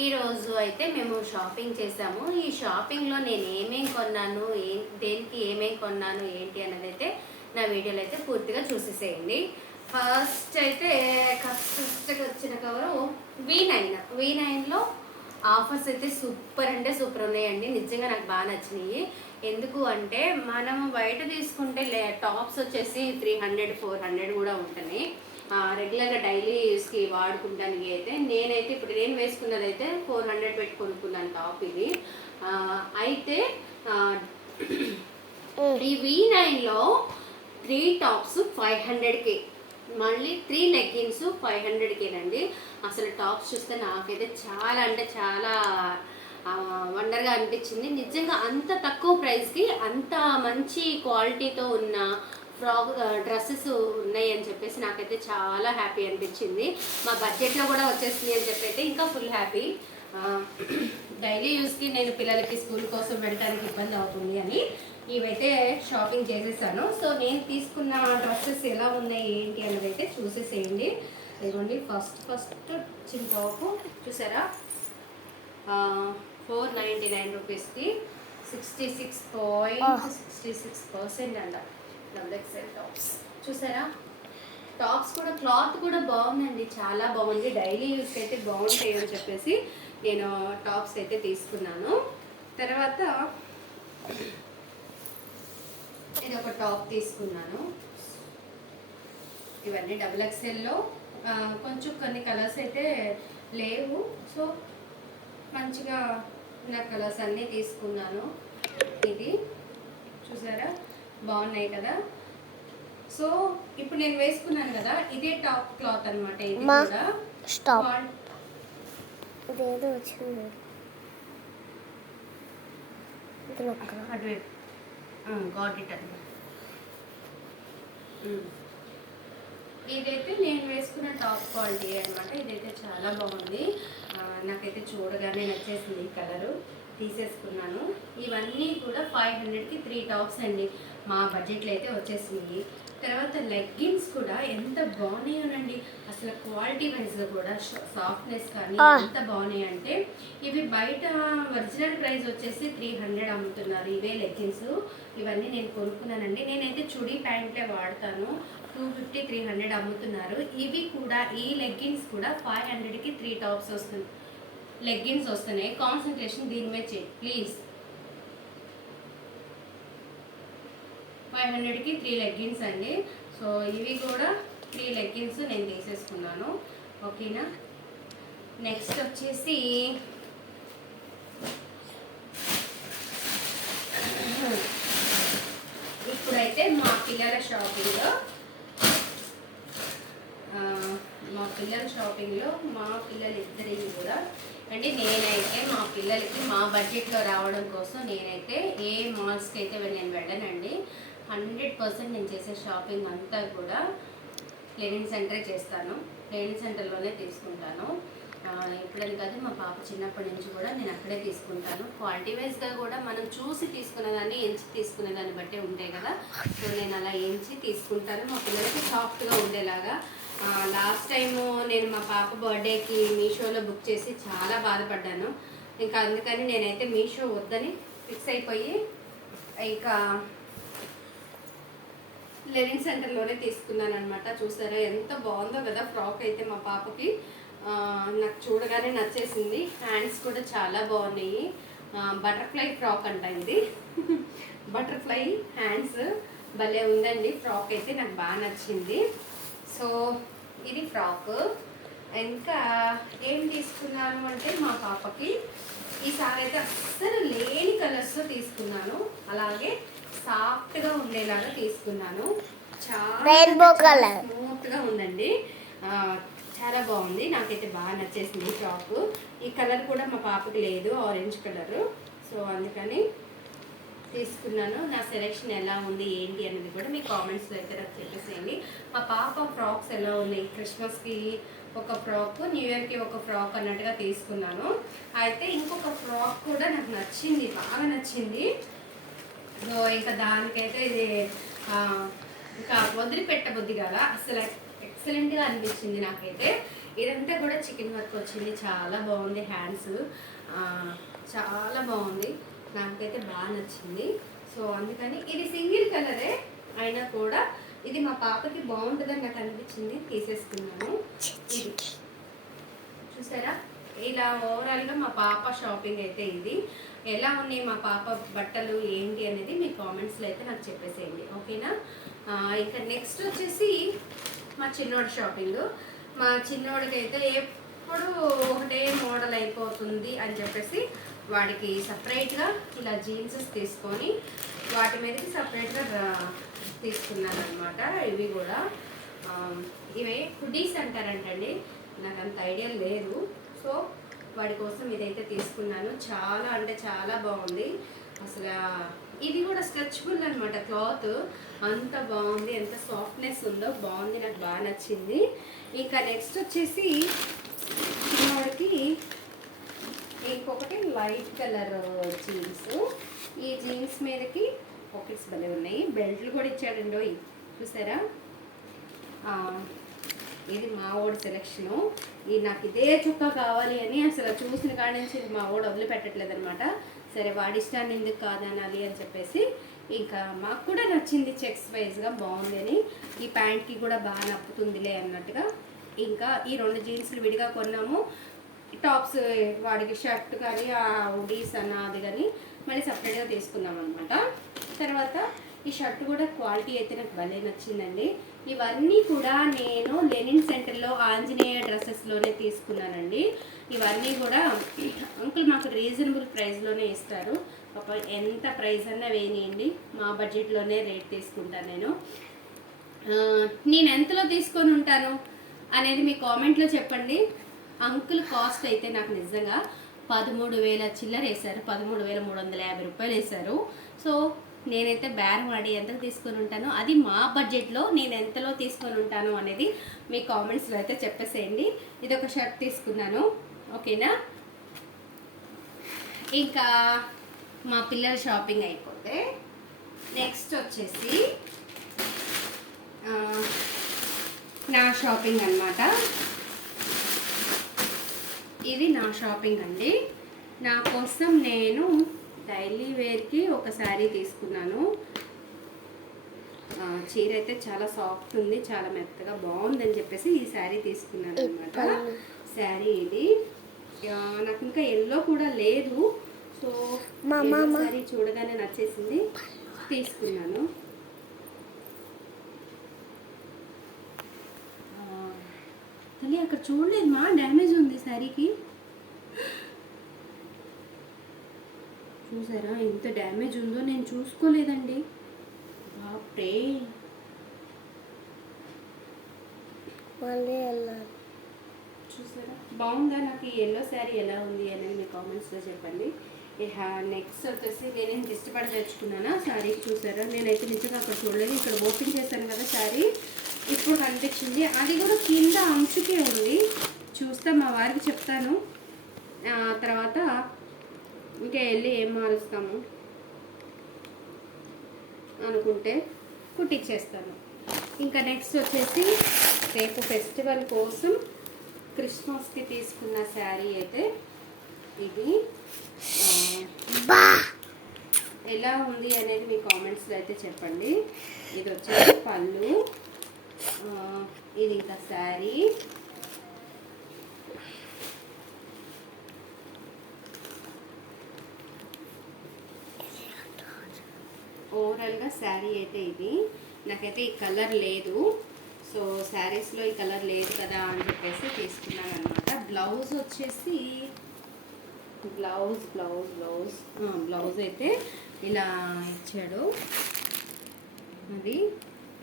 ఈరోజు అయితే మేము షాపింగ్ చేసాము. ఈ షాపింగ్లో నేను ఏమేమి కొన్నాను, దేనికి ఏమేమి కొన్నాను ఏంటి అన్నది అయితే నా వీడియోలో అయితే పూర్తిగా చూసేసేయండి. ఫస్ట్ అయితే ఫస్ట్గా వచ్చిన కవరు V9లో ఆఫర్స్ అయితే సూపర్ అంటే సూపర్ ఉన్నాయండి. నిజంగా నాకు బాగా నచ్చినాయి. ఎందుకు అంటే మనం బయట తీసుకుంటే టాప్స్ వచ్చేసి 300 400 కూడా ఉంటున్నాయి. రెగ్యులర్గా డైలీ యూస్కి వాడుకుంటానికి అయితే నేనైతే ఇప్పుడు నేను వేసుకున్నది అయితే 400 పెట్టి కొనుక్కున్నాను టాప్ ఇది. అయితే ఈ V9లో 3 టాప్స్ 500కే, మళ్ళీ 3 లెగ్గిన్స్ 500కేనండి. అసలు టాప్స్ చూస్తే నాకైతే చాలా అంటే చాలా వండర్గా అనిపించింది. నిజంగా అంత తక్కువ ప్రైస్కి అంత మంచి క్వాలిటీతో ఉన్న డ్రెస్సెస్ ఉన్నాయి అని చెప్పేసి నాకైతే చాలా హ్యాపీ అనిపించింది. మా బడ్జెట్లో కూడా వచ్చేసింది అని చెప్పి అయితే ఇంకా ఫుల్ హ్యాపీ. డైలీ యూస్కి నేను పిల్లలకి స్కూల్ కోసం వెళ్ళడానికి ఇబ్బంది అవుతుంది అని ఇవైతే షాపింగ్ చేసేసాను. సో నేను తీసుకున్న డ్రెస్సెస్ ఎలా ఉన్నాయి ఏంటి అనేది అయితే చూసేసేయండి. ఇదిగోండి ఫస్ట్ చింపాపు చూసారా, 499 రూపీస్కి 66.66% అంట. XL టాప్స్ చూసారా. టాప్స్ కూడా క్లాత్ కూడా బాగుందండి, చాలా బాగుంది. డైలీ యూస్కి అయితే బాగుంటాయి అని చెప్పేసి నేను టాప్స్ అయితే తీసుకున్నాను. తర్వాత ఇది ఒక టాప్ తీసుకున్నాను. ఇవన్నీ XXLలో కొంచెం కొన్ని కలర్స్ అయితే లేవు. సో మంచిగా ఉన్న కలర్స్ అన్నీ తీసుకున్నాను. ఇది చూసారా బాగున్నాయి కదా. సో ఇప్పుడు నేను వేసుకున్నాను కదా, ఇదే టాప్ క్లాత్ అనమాట. ఇది కూడా ఇదైతే నేను వేసుకున్న టాప్ క్వాలిటీ అనమాట. ఇదైతే చాలా బాగుంది, నాకైతే చూడగానే నచ్చేసింది. ఈ కలరు తీసేసుకున్నాను. ఇవన్నీ కూడా 500కి 3 టాప్స్ అండి. మా బడ్జెట్లో అయితే వచ్చేసింది. తర్వాత లెగ్గిన్స్ కూడా ఎంత బాగున్నాయోనండి, అసలు క్వాలిటీ వైజ్గా కూడా సాఫ్ట్నెస్ కానీ ఎంత బాగున్నాయి అంటే ఇవి బయట ఒరిజినల్ ప్రైస్ వచ్చేసి 300 అమ్ముతున్నారు ఇవే లెగ్గిన్స్. ఇవన్నీ నేను కొనుక్కున్నానండి. నేనైతే చుడీ ప్యాంట్లే వాడతాను. 250 300 అమ్ముతున్నారు. ఇవి కూడా ఈ లెగ్గిన్స్ కూడా 500కి 3 టాప్స్ వస్తుంది, లెగ్గిన్స్ వస్తున్నాయి. కాన్సన్ట్రేషన్ దీని మీద చేయి ప్లీజ్. 500కి 3 లెగ్గిన్స్ అండి. సో ఇవి కూడా 3 లెగ్గిన్స్ నేను తీసేసుకున్నాను. ఓకేనా. నెక్స్ట్ వచ్చేసి ఇప్పుడైతే మా పిల్లల షాపింగ్లో మా పిల్లలు ఇద్దరిని కూడా అంటే నేనైతే మా పిల్లలకి మా బడ్జెట్లో రావడం కోసం నేనైతే ఏ మాల్స్కి అయితే నేను వెళ్ళనండి. 100% నేను చేసే షాపింగ్ అంతా కూడా లెనిన్ సెంటరే చేస్తాను. లెనిన్ సెంటర్లోనే తీసుకుంటాను. ఎప్పుడని కాదు, మా పాప చిన్నప్పటి నుంచి కూడా నేను అక్కడే తీసుకుంటాను. క్వాలిటీ వైజ్గా కూడా మనం చూసి తీసుకునేదాన్ని ఎంచి తీసుకునేదాన్ని బట్టే ఉంటాయి కదా. సో నేను అలా ఎంచి తీసుకుంటాను మా పిల్లలకి సాఫ్ట్గా ఉండేలాగా. లాస్ట్ టైము నేను మా పాప బర్త్డేకి మీషోలో బుక్ చేసి చాలా బాధపడ్డాను. ఇంకా అందుకని నేనైతే మీషో వద్దని ఫిక్స్ అయిపోయి ఇంకా లెనిన్ సెంటర్లోనే తీసుకున్నాను అనమాట. చూసారా ఎంత బాగుందో కదా ఫ్రాక్ అయితే మా పాపకి. నాకు చూడగానే నచ్చేసింది. హ్యాండ్స్ కూడా చాలా బాగున్నాయి. బటర్ఫ్లై ఫ్రాక్ అంట ఇది. బటర్ఫ్లై హ్యాండ్స్ భలే ఉందండి. ఫ్రాక్ అయితే నాకు బాగా నచ్చింది. సో ఇది ఫ్రాక్. ఇంకా ఏం తీసుకున్నాను అంటే మా పాపకి ఈసారి అయితే అస్సలు లేని కలర్స్ తీసుకున్నాను. అలాగే సాఫ్ట్గా ఉండేలాగా తీసుకున్నాను. చాలా స్మూత్గా ఉందండి, చాలా బాగుంది. నాకైతే బాగా నచ్చేసింది ఈ ఫ్రాక్. ఈ కలర్ కూడా మా పాపకి లేదు, ఆరెంజ్ కలరు. సో అందుకని తీసుకున్నాను. నా సెలెక్షన్ ఎలా ఉంది ఏంటి అనేది కూడా మీ కామెంట్స్లో అయితే నాకు చెప్పేసేయండి. మా పాప ఫ్రాక్స్ ఎలా ఉన్నాయి, క్రిస్మస్కి ఒక ఫ్రాక్, న్యూ ఇయర్కి ఒక ఫ్రాక్ అన్నట్టుగా తీసుకున్నాను. అయితే ఇంకొక ఫ్రాక్ కూడా నాకు నచ్చింది, బాగా నచ్చింది. సో ఇంకా దానికైతే ఇది ఇంకా వదిలిపెట్టబుద్ధి కదా, అసలు ఎక్సలెంట్గా అనిపించింది నాకైతే. ఇదంతా కూడా చికెన్ వర్క్ వచ్చింది, చాలా బాగుంది. హ్యాండ్స్ చాలా బాగుంది, నాకైతే బాగా నచ్చింది. సో అందుకని ఇది సింగిల్ కలరే అయినా కూడా ఇది మా పాపకి బాగుంటుందని నాకు అనిపించింది, తీసేసుకున్నాను. ఇది చూసారా, ఇలా ఓవరాల్గా మా పాప షాపింగ్ అయితే ఇది. ఎలా ఉన్నాయి మా పాప బట్టలు ఏంటి అనేది మీ కామెంట్స్లో అయితే నాకు చెప్పేసేయండి, ఓకేనా. ఇంకా నెక్స్ట్ వచ్చేసి మా చిన్నోడి షాపింగ్. మా చిన్నోడికి అయితే ఎప్పుడు ఒకటే మోడల్ అయిపోతుంది అని చెప్పేసి వాడికి సపరేట్గా ఇలా జీన్సెస్ తీసుకొని వాటి మీదకి సపరేట్గా తీసుకున్నాను అనమాట. ఇవి కూడా ఇవే హుడీస్ అంటారంటండి, నాకు అంత ఐడియా లేదు. సో వాడి కోసం ఇదైతే తీసుకున్నాను. చాలా అంటే చాలా బాగుంది అసలు. ఇది కూడా స్ట్రెచబుల్ అనమాట, క్లాత్ అంత బాగుంది, ఎంత సాఫ్ట్నెస్ ఉందో బాగుంది, నాకు బాగా నచ్చింది. ఇంకా నెక్స్ట్ వచ్చేసి వాడికి ఇంకొకటి లైట్ కలర్ జీన్స్. ఈ జీన్స్ మీదకి పాకెట్స్ భలే ఉన్నాయి, బెల్ట్లు కూడా ఇచ్చాడండి, చూసారా. ఇది మా ఓడి సెలెక్షను. ఈ నాకు ఇదే చుక్క కావాలి అని అసలు చూసిన కాడి నుంచి మా ఓడి వదిలిపెట్టట్లేదు అనమాట. సరే వాడి ఇష్టాన్ని ఎందుకు కాదనాలి అని చెప్పేసి ఇంకా మాకు కూడా నచ్చింది, చెక్స్ వైజ్గా బాగుంది అని. ఈ ప్యాంట్కి కూడా బాగా నప్పుతుందిలే అన్నట్టుగా ఇంకా ఈ 2 జీన్స్లు విడిగా కొన్నాము. టాప్స్ వాడికి షర్ట్ కానీ ఆ హుడీస్ అన్న అది కానీ మళ్ళీ సపరేట్గా తీసుకున్నాం అనమాట. తర్వాత ఈ షర్ట్ కూడా క్వాలిటీ అయితే నాకు భలే నచ్చిందండి. ఇవన్నీ కూడా నేను లెనిన్ సెంటర్లో ఆంజనేయ డ్రెస్సెస్లోనే తీసుకున్నానండి. ఇవన్నీ కూడా అంకుల్ మాకు రీజనబుల్ ప్రైస్లోనే ఇస్తారు. ఎంత ప్రైస్ అన్నా వేయనియండి, మా బడ్జెట్లోనే రేట్ తీసుకుంటాను నేను ఎంతలో తీసుకొని ఉంటాను అనేది మీ కామెంట్లో చెప్పండి. అంకుల్ కాస్ట్ అయితే నాకు నిజంగా 13,000 చిల్లర వేశారు, 13,350 రూపాయలు వేశారు. సో నేనైతే బేరం ఆడి ఎంతకు తీసుకొని ఉంటానో అది మా బడ్జెట్లో నేను ఎంతలో తీసుకొని ఉంటాను అనేది మీ కామెంట్స్లో అయితే చెప్పేసేయండి. ఇది ఒక షర్ట్ తీసుకున్నాను, ఓకేనా. ఇంకా మా పిల్లల షాపింగ్ అయిపోతే నెక్స్ట్ వచ్చేసి నా షాపింగ్ అన్నమాట. ఇది నా షాపింగ్ అండి. నా కోసం నేను డైలీ వేర్కి ఒక శారీ తీసుకున్నాను. చీర అయితే చాలా సాఫ్ట్ ఉంది, చాలా మెత్తగా బాగుందని చెప్పేసి ఈ శారీ తీసుకున్నాను అనమాట. శారీ ఇది నాకు ఇంకా ఎల్లో కూడా లేదు, సో శారీ చూడగానే నచ్చేసింది, తీసుకున్నాను. తల్లి అక్కడ చూడలేదు మా, డ్యామేజ్ ఉంది శారీకి, చూసారా ఎంత డ్యామేజ్ ఉందో, నేను చూసుకోలేదండి. బాప్రే, చూసారా బాగుందా. నాకు ఈ ఎల్లో శారీ ఎలా ఉంది అనేది మీ కామెంట్స్లో చెప్పండి. నెక్స్ట్ వచ్చేసి నేను ఇష్టపడి తెచ్చుకున్నాను శారీ. చూసారా నేనైతే నిజంగా అక్కడ చూడలేదు, ఇక్కడ ఓపెన్ చేశాను కదా శారీ, ఇప్పుడు కనిపించింది. అది కూడా కింద అంచుకే ఉంది, చూస్తా మా వారికి చెప్తాను. తర్వాత ఇంకా వెళ్ళి ఏం మారుస్తాము అనుకుంటే కుట్టించేస్తాను. ఇంకా నెక్స్ట్ వచ్చేసి రేపు ఫెస్టివల్ కోసం క్రిస్మస్కి తీసుకున్న శారీ అయితే ఇది. ఎలా ఉంది అనేది మీ కామెంట్స్లో అయితే చెప్పండి. ఇది వచ్చేసి పళ్ళు, ఇది ఇంకా శారీ. ఓవరాల్గా శారీ అయితే ఇది. నాకైతే ఈ కలర్ లేదు, సో శారీస్లో ఈ కలర్ లేదు కదా అని చెప్పేసి తీసుకున్నాను అనమాట. బ్లౌజ్ వచ్చేసి బ్లౌజ్ అయితే ఇలా ఇచ్చాడు. అది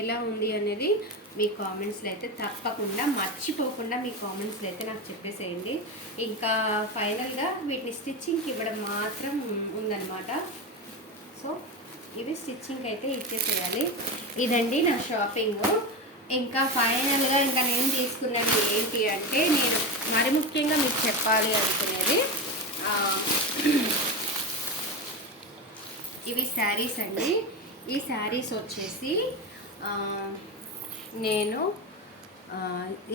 ఎలా ఉంది అనేది మీ కామెంట్స్లో అయితే తప్పకుండా మర్చిపోకుండా మీ కామెంట్స్లో అయితే నాకు చెప్పేసేయండి. ఇంకా ఫైనల్గా వీటిని స్టిచ్చింగ్కి ఇవ్వడం మాత్రం ఉందన్నమాట. సో ఇవి స్టిచ్చింగ్ అయితే ఇచ్చేసేయాలి. ఇదండి నా షాపింగ్. ఇంకా ఫైనల్గా ఇంకా నేను తీసుకున్నది ఏంటి అంటే, నేను మరి ముఖ్యంగా మీకు చెప్పాలి అనుకునేది ఇవి శారీస్ అండి. ఈ శారీస్ వచ్చేసి నేను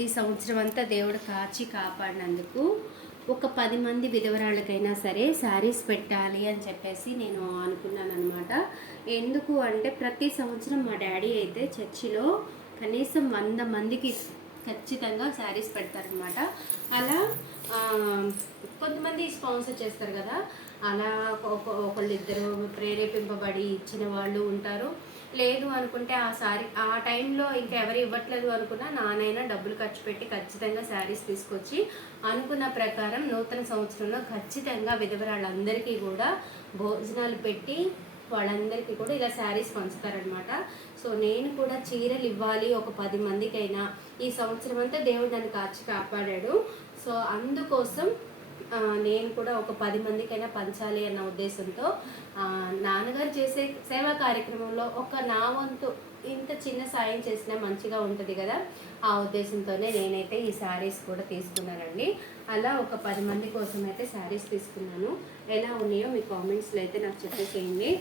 ఈ సంవత్సరం అంతా దేవుడు కాచి కాపాడినందుకు ఒక 10 మంది విధవరాళ్ళకైనా సరే శారీస్ పెట్టాలి అని చెప్పేసి నేను అనుకున్నాను అనమాట. ఎందుకు అంటే ప్రతి సంవత్సరం మా డాడీ అయితే చర్చిలో కనీసం 100 మందికి ఖచ్చితంగా శారీస్ పెడతారనమాట. అలా కొంతమంది స్పాన్సర్ చేస్తారు కదా, అలా ఒకళ్ళిద్దరు ప్రేరేపింపబడి ఇచ్చిన వాళ్ళు ఉంటారు. లేదు అనుకుంటే ఆ టైంలో ఇంకా ఎవరు ఇవ్వట్లేదు అనుకున్నా నానైనా డబ్బులు ఖర్చు పెట్టి ఖచ్చితంగా శారీస్ తీసుకొచ్చి అనుకున్న ప్రకారం నూతన సంవత్సరంలో ఖచ్చితంగా విధవరాళ్ళందరికీ కూడా భోజనాలు పెట్టి వాళ్ళందరికీ కూడా ఇలా శారీస్ పంచుతారనమాట. సో నేను కూడా చీరలు ఇవ్వాలి ఒక 10 మందికైనా, ఈ సంవత్సరం అంతా దేవుడు నన్ను కాచి కాపాడాడు. సో అందుకోసం నేను కూడా ఒక 10 మందికైనా పంచాలి అన్న ఉద్దేశంతో నాన్నగారు చేసే సేవా కార్యక్రమంలో నా వంతు ఇంత చిన్న సాయం చేసినా మంచిగా ఉంటుంది కదా, ఆ ఉద్దేశంతోనే నేనైతే ఈ శారీస్ కూడా తీసుకున్నానండి. అలా ఒక 10 మంది కోసం అయితే శారీస్ తీసుకున్నాను. ఎలా ఉన్నాయో మీ కామెంట్స్లో అయితే నాకు చెప్పేసేయండి.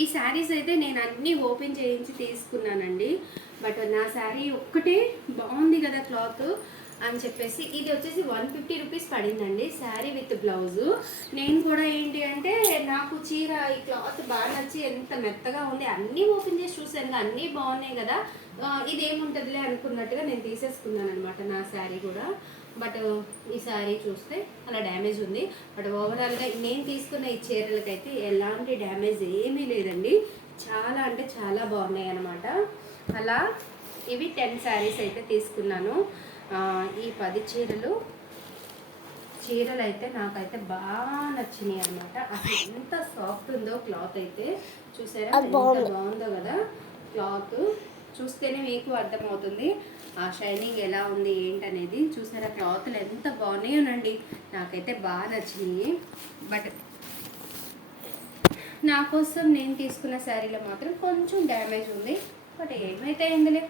ఈ శారీస్ అయితే నేను అన్నీ ఓపెన్ చేయించి తీసుకున్నానండి. బట్ నా శారీ ఒక్కటే బాగుంది కదా క్లాత్ అని చెప్పేసి ఇది వచ్చేసి 150 రూపీస్ పడిందండి శారీ విత్ బ్లౌజు. నేను కూడా ఏంటి అంటే నాకు చీర ఈ క్లాత్ బాగా నచ్చి ఎంత మెత్తగా ఉంది, అన్నీ ఓపెన్ చేసి చూసాను, అన్నీ బాగున్నాయి కదా, ఇదేముంటుందిలే అనుకున్నట్టుగా నేను తీసేసుకున్నాను అనమాట నా శారీ కూడా. బట్ ఈ శారీ చూస్తే అలా డ్యామేజ్ ఉంది. బట్ ఓవరాల్గా నేను తీసుకున్న ఈ చీరలకైతే ఎలాంటి డ్యామేజ్ ఏమీ లేదండి, చాలా అంటే చాలా బాగున్నాయి అనమాట. అలా ఇవి 10 శారీస్ అయితే తీసుకున్నాను. ఈ 10 చీరలు అయితే నాకైతే బాగా నచ్చినాయి అనమాట. అసలు ఎంత సాఫ్ట్ ఉందో క్లాత్ అయితే చూసారా, ఎంత బాగుందో కదా. క్లాత్ చూస్తేనే మీకు అర్థమవుతుంది ఆ షైనింగ్ ఎలా ఉంది ఏంటనేది. చూసారా క్లాత్లు ఎంత బాగున్నాయోనండి, నాకైతే బాగా నచ్చినాయి. బట్ నా కోసం నేను తీసుకున్న శారీలో మాత్రం కొంచెం డ్యామేజ్ ఉంది. బట్ ఏమైతే అయిందిలే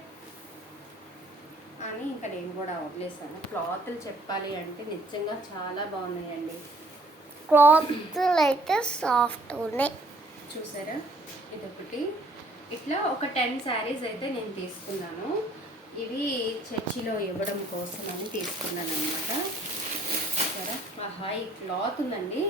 అని ఇంకా నేను కూడా వదిలేసాను. క్లాత్లు చెప్పాలి అంటే నిజంగా చాలా బాగున్నాయండి. క్లాత్లు అయితే సాఫ్ట్ ఉన్నాయి. చూసారా ఇదొకటి. ఇట్లా ఒక 10 శారీస్ అయితే నేను తీసుకున్నాను. ఇవి చర్చిలో ఇవ్వడం కోసం అని తీసుకున్నాను అనమాట. చూసారా ఈ క్లాత్ ఉందండి,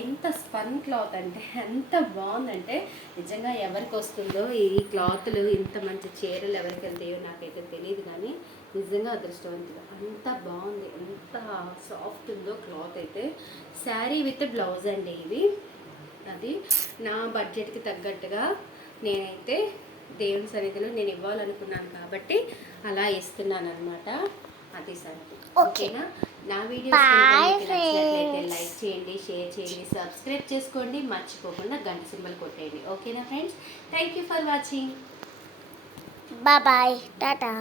ఎంత స్పన్ క్లాత్ అంటే ఎంత బాగుందంటే నిజంగా ఎవరికి వస్తుందో ఈ క్లాత్లు, ఇంత మంచి చీరలు ఎవరికి వెళ్తాయో నాకైతే తెలియదు, కానీ నిజంగా అదృష్టవంతులు. అంత బాగుంది, ఎంత సాఫ్ట్ ఉందో క్లాత్ అయితే. శారీ విత్ బ్లౌజ్ అండి ఇవి. అది నా బడ్జెట్కి తగ్గట్టుగా నేనైతే దేవుని సన్నిధిలో నేను ఇవ్వాలనుకున్నాను కాబట్టి అలా ఇస్తున్నాను అనమాట. అది సంగతి. ఓకేనా? నా వీడియోస్ నచ్చినట్లయితే లైక్ చేయండి, షేర్ చేయండి, సబ్స్క్రైబ్ చేసుకోండి, మర్చిపోకుండా గంట సింబల్ కొట్టేయండి. ఓకేనా friends? Thank you for watching. Bye, Tata.